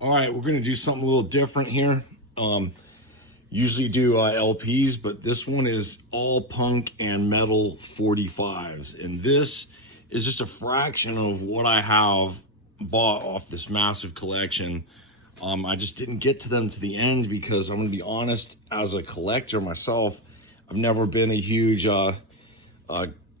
All right, we're gonna do something a little different here. Usually do LPs, but this one is all punk and metal 45s. And this is just a fraction of what I have bought off this massive collection. I just didn't get to them to the end because I'm gonna be honest, as a collector myself, I've never been a huge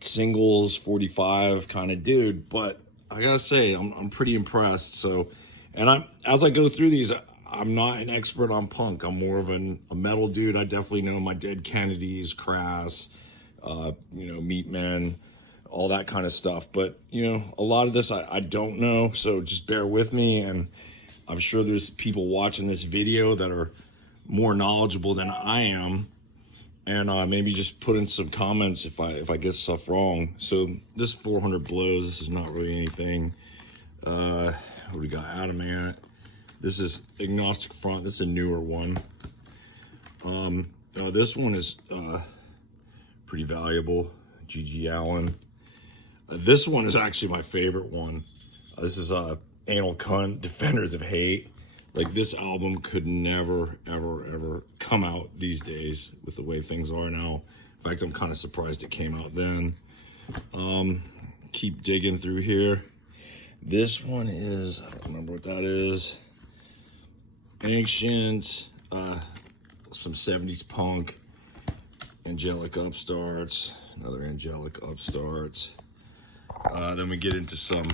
singles 45 kind of dude, but I gotta say I'm pretty impressed. So, and as I go through these, I'm not an expert on punk. I'm more of a metal dude. I definitely know my Dead Kennedys, Crass, Meatmen, all that kind of stuff. But a lot of this I don't know, so just bear with me. And I'm sure there's people watching this video that are more knowledgeable than I am, and maybe just put in some comments if I get stuff wrong. So this 400 blows. This is not really anything. What do we got? Adamant. This is agnostic front. This is a newer one. This one is pretty valuable. G.G. Allen. This one is actually my favorite one. This is Anal Cunt, Defenders of Hate. Like, this album could never, ever, ever come out these days with the way things are now. In fact, I'm kind of surprised it came out then. Keep digging through here. This one is, I don't remember what that is. Ancient, some 70s punk, Angelic Upstarts, another Angelic Upstarts. Then we get into some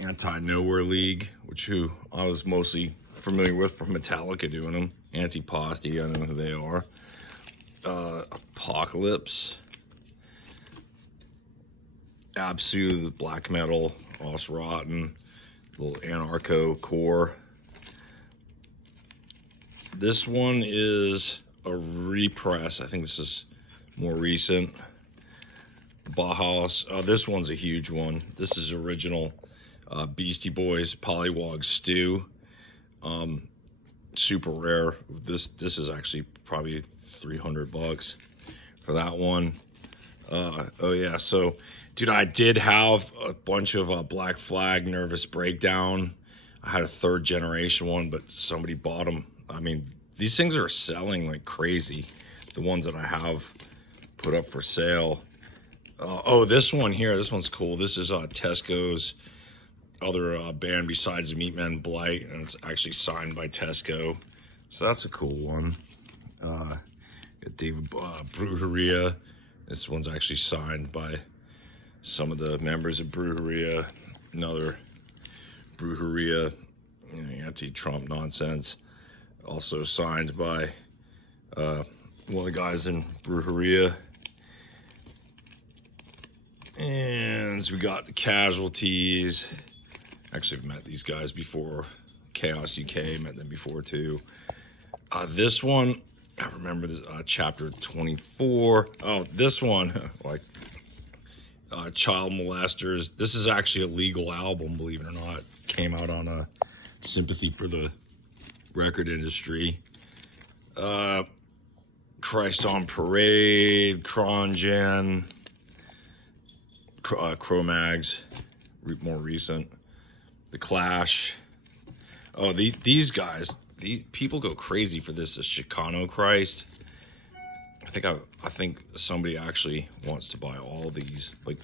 Anti-Nowhere League, who I was mostly familiar with from Metallica doing them. Anti-Posti, I know who they are. Apocalypse. Absu, black metal, Os Rotten, little anarcho core. This one is a repress. I think this is more recent. Bauhaus. This one's a huge one. This is original Beastie Boys Pollywog Stew. Super rare. This is actually probably $300 for that one. Oh yeah, so dude, I did have a bunch of Black Flag, Nervous Breakdown. I had a 3rd generation one, but somebody bought them. I mean, these things are selling like crazy. The ones that I have put up for sale. Oh, this one here, this one's cool. This is Tesco's other band besides the Meatmen, Blight, and it's actually signed by Tesco. So that's a cool one. Got David Brujeria. This one's actually signed by some of the members of Brujeria. Another Brujeria, anti-Trump nonsense. Also signed by one of the guys in Brujeria. And we got the Casualties. Actually, I've met these guys before. Chaos UK, met them before too. This one, I remember this, chapter 24. Oh, this one, like Child Molesters. This is actually a legal album, believe it or not. Came out on a Sympathy for the Record Industry. Christ on Parade, Crongen, Cro-Mags, more recent. The Clash. Oh, these guys, these people go crazy for this. Chicano Christ. I think somebody actually wants to buy all these. Like,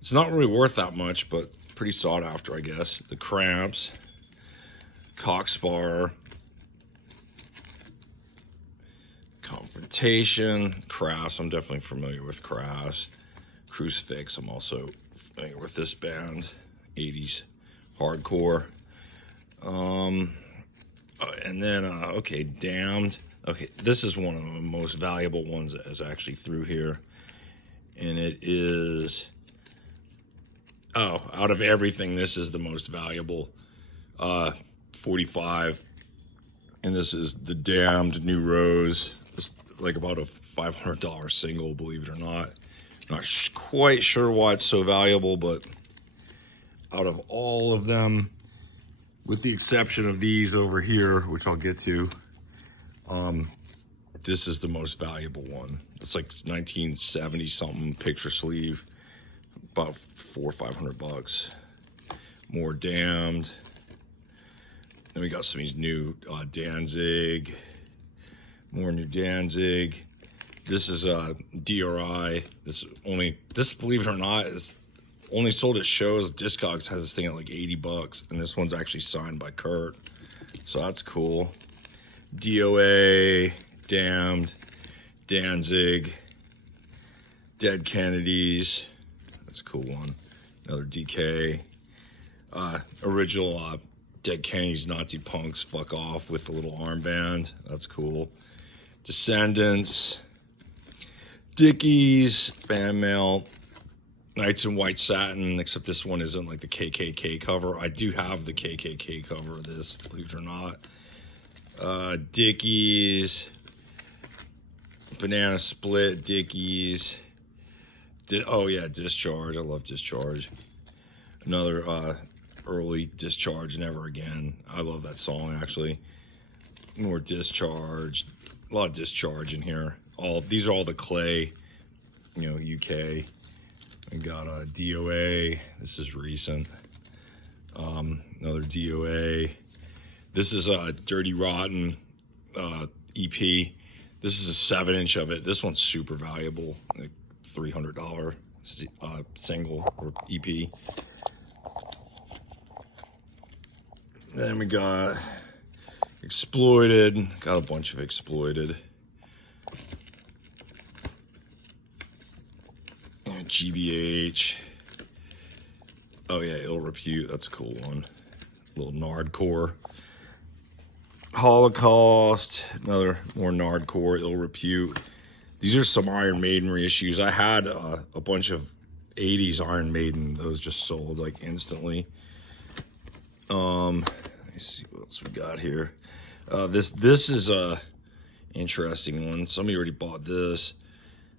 it's not really worth that much, but pretty sought after, I guess. The Cramps, Cockspar, Confrontation, Crass. I'm definitely familiar with Crass. Crucifix. I'm also familiar with this band. 80s hardcore. And then okay, Damned. Okay, this is one of the most valuable ones that is actually through here, and it is, out of everything, this is the most valuable. 45, and this is the Damned New Rose. It's like about a $500 single, believe it or not. Not quite sure why it's so valuable, but out of all of them, with the exception of these over here, which I'll get to, this is the most valuable one. It's like 1970 something picture sleeve, about $400 or $500. More Damned. Then we got some of these new Danzig, more new Danzig. This is DRI. This, believe it or not, is only sold at shows. Discogs has this thing at like $80, and this one's actually signed by Kurt, so that's cool. DOA, Damned, Danzig, Dead Kennedys. That's a cool one. Another DK. Original Dead Kennedys, Nazi Punks, Fuck Off with the little armband. That's cool. Descendants. Dickies, fan mail, Knights in White Satin, except this one isn't like the KKK cover. I do have the KKK cover of this, believe it or not. Dickies, Banana Split, Dickies. Oh yeah, Discharge. I love Discharge. Another early Discharge, Never Again. I love that song actually. More Discharge. A lot of Discharge in here. These are all the Clay, you know, UK. We got a DOA. This is recent. Another DOA. This is a Dirty Rotten EP. This is a 7-inch of it. This one's super valuable, like $300 single or EP. Then we got Exploited. Got a bunch of Exploited. GBH. Oh yeah, Ill Repute. That's a cool one. A little Nardcore. Holocaust. Another more Nardcore. Ill Repute. These are some Iron Maiden reissues. I had a bunch of 80s Iron Maiden. Those just sold like instantly. Let me see what else we got here. This is a interesting one. Somebody already bought this.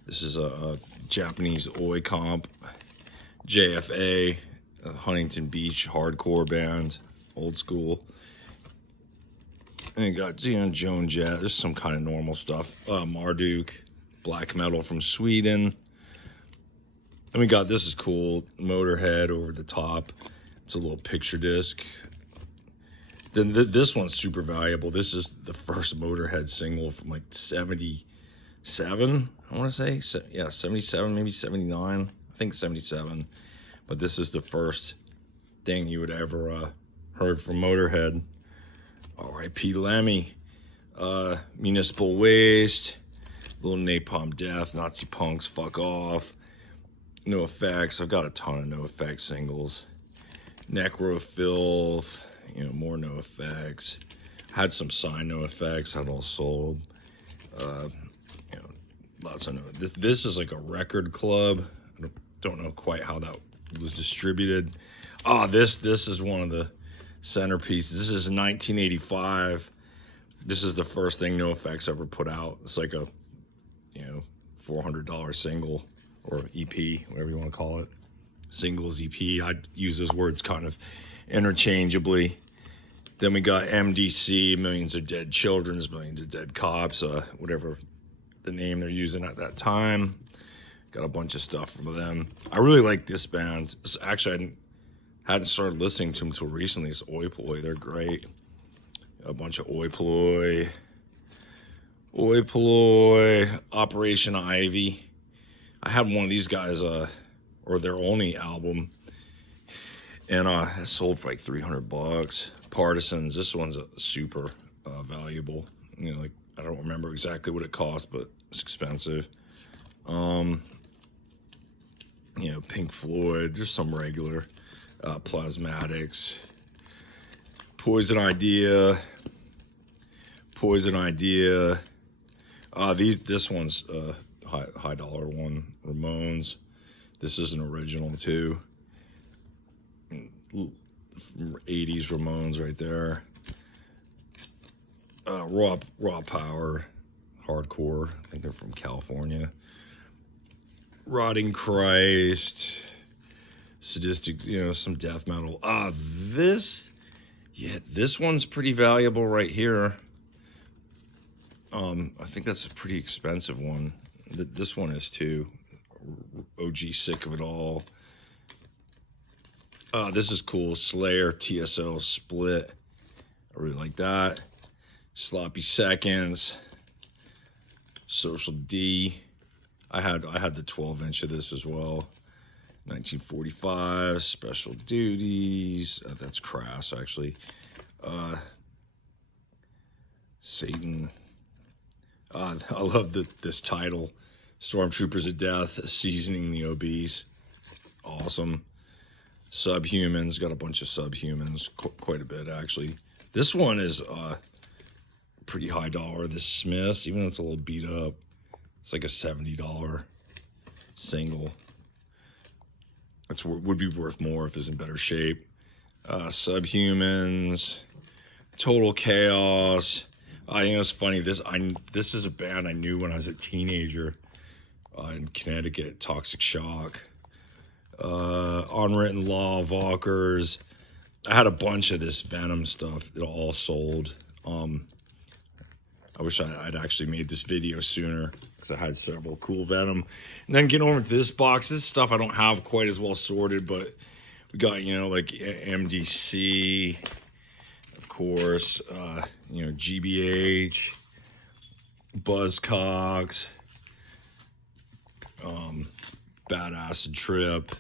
This is a Japanese Oi comp, JFA, Huntington Beach hardcore band, old school. And you got, you know, Joan Jett. There's some kind of normal stuff. Marduk, black metal from Sweden. And we got, this is cool, Motorhead over the top. It's a little picture disc. Then this one's super valuable. This is the first Motorhead single from like 77, I want to say. Yeah, 77, maybe 79. I think 77. But this is the first thing you would ever heard from Motorhead. R.I.P. Lemmy. Municipal Waste. Little Napalm Death. Nazi Punks, Fuck Off. No Effects. I've got a ton of No Effects singles. Necro Filth. You know, more No Effects. Had some signed No Effects. Had all sold. You know, lots of no. This is like a record club. I don't know quite how that was distributed. This is one of the centerpieces. This is 1985. This is the first thing No Effects ever put out. It's like a, you know, $400 single or EP, whatever you want to call it. Singles EP. I use those words kind of interchangeably. Then we got MDC, Millions of Dead Children's, Millions of Dead Cops, whatever the name they're using at that time. Got a bunch of stuff from them. I really like this band. Actually, I hadn't started listening to them until recently. It's Oi Ploy. They're great. A bunch of Oi Ploy. Oi Ploy. Operation Ivy. I had one of these guys, or their only album, and it sold for like $300. Partisans. This one's super valuable. You know, like, I don't remember exactly what it cost, but it's expensive. You know, Pink Floyd. There's some regular. Plasmatics. Poison Idea. This one's high dollar one. Ramones. This is an original too. 80s Ramones right there. Raw Power, hardcore. I think they're from California. Rotting Christ, sadistic, you know, some death metal. This one's pretty valuable right here. I think that's a pretty expensive one. This one is too. OG Sick of It All. This is cool. Slayer TSL Split. I really like that. Sloppy Seconds, Social D. I had the 12-inch of this as well. 1945, Special Duties. That's Crass, actually. Satan. I love this title. Stormtroopers of Death, Seasoning the Obese. Awesome. Subhumans. Got a bunch of Subhumans. Quite a bit, actually. This one is pretty high dollar. This Smiths, even though it's a little beat up. It's like a $70 single. That's would be worth more if it's in better shape. Subhumans, Total Chaos. You know, it's funny. This is a band I knew when I was a teenager in Connecticut. Toxic Shock, Unwritten Law, Valkers. I had a bunch of this Venom stuff. It all sold. I wish I'd actually made this video sooner because I had several cool Venom. And then getting over to this box, this stuff I don't have quite as well sorted, but we got, you know, like MDC, of course, you know, GBH, Buzzcocks, Bad Acid Trip,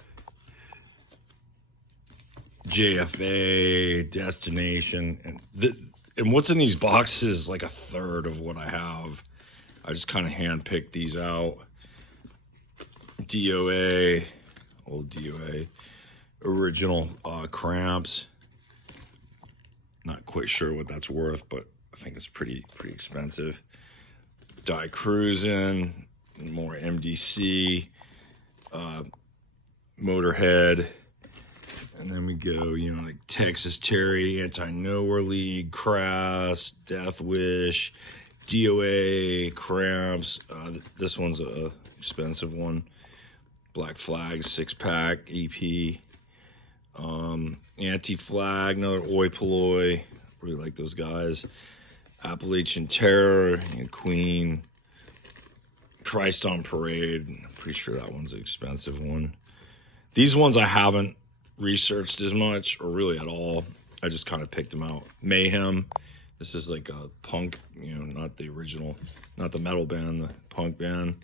JFA, Destination, and what's in these boxes is like a third of what I have. I just kind of hand-picked these out. DOA, old DOA, original Cramps. Not quite sure what that's worth, but I think it's pretty expensive. Die Cruisin', more MDC, Motorhead. And then we go, you know, like Texas Terry, Anti-Nowhere League, Crass, Death Wish, DOA, Cramps. This one's a expensive one. Black Flag 6-pack EP. Anti-Flag, another Oi Polloi. Really like those guys. Appalachian Terror, you know, Queen. Christ on Parade. I'm pretty sure that one's an expensive one. These ones I haven't researched as much or really at all. I just kind of picked them out. Mayhem. This is like a punk, you know, not the original, not the metal band, the punk band.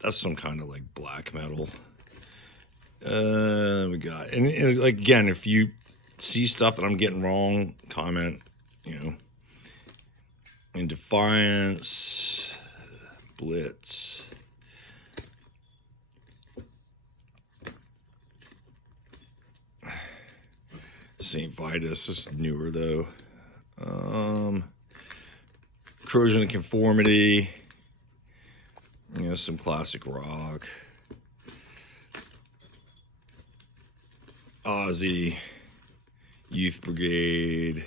That's some kind of like black metal. We got, and like, again, if you see stuff that I'm getting wrong, comment, you know. In Defiance, Blitz. St. Vitus, this is newer though. Corrosion and Conformity. You know, some classic rock. Ozzy, Youth Brigade.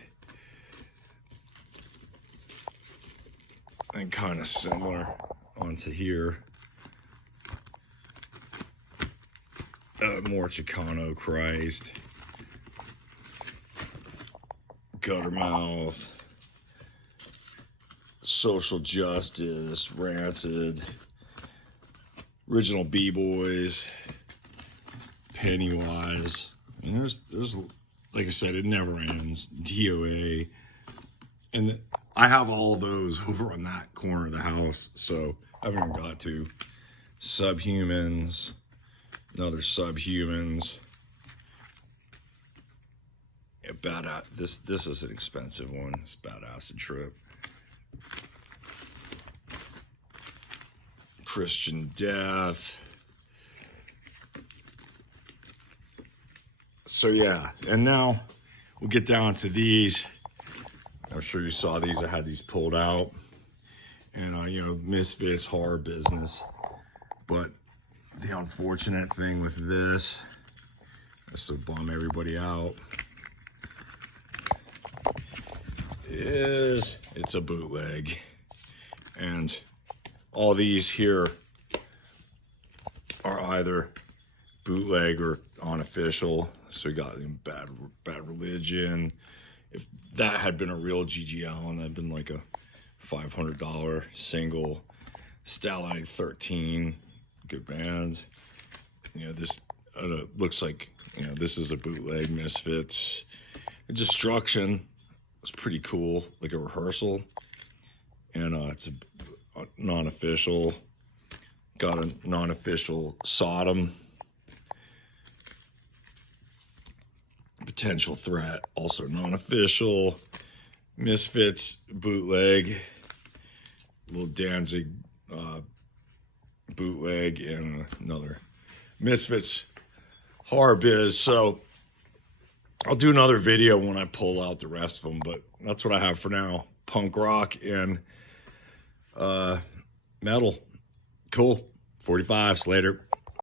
And kind of similar onto here. More Chicano, Christ. Guttermouth, Social Justice, Rancid, Original B-Boys, Pennywise. And there's like I said, it never ends. DOA, and I have all those over on that corner of the house, so I haven't even got to. Subhumans, another Subhumans. Yeah, this is an expensive one. It's Bad Acid Trip. Christian Death. So yeah, and now we'll get down to these. I'm sure you saw these. I had these pulled out, and you know, Misfits, Horror Business. But the unfortunate thing with this, just to bum everybody out, is it's a bootleg, and all these here are either bootleg or unofficial. So we got Bad Religion. If that had been a real G.G. Allen, that'd been like a $500 single. Stalag 13, good band. You know, this looks like, you know, this is a bootleg. Misfits, Destruction. It's pretty cool, like a rehearsal. And it's a non-official. Got a non-official Sodom. Potential Threat, also non-official. Misfits bootleg. Little Danzig bootleg, and another Misfits Harbiz. So I'll do another video when I pull out the rest of them, but that's what I have for now. Punk rock and metal. Cool. 45s later.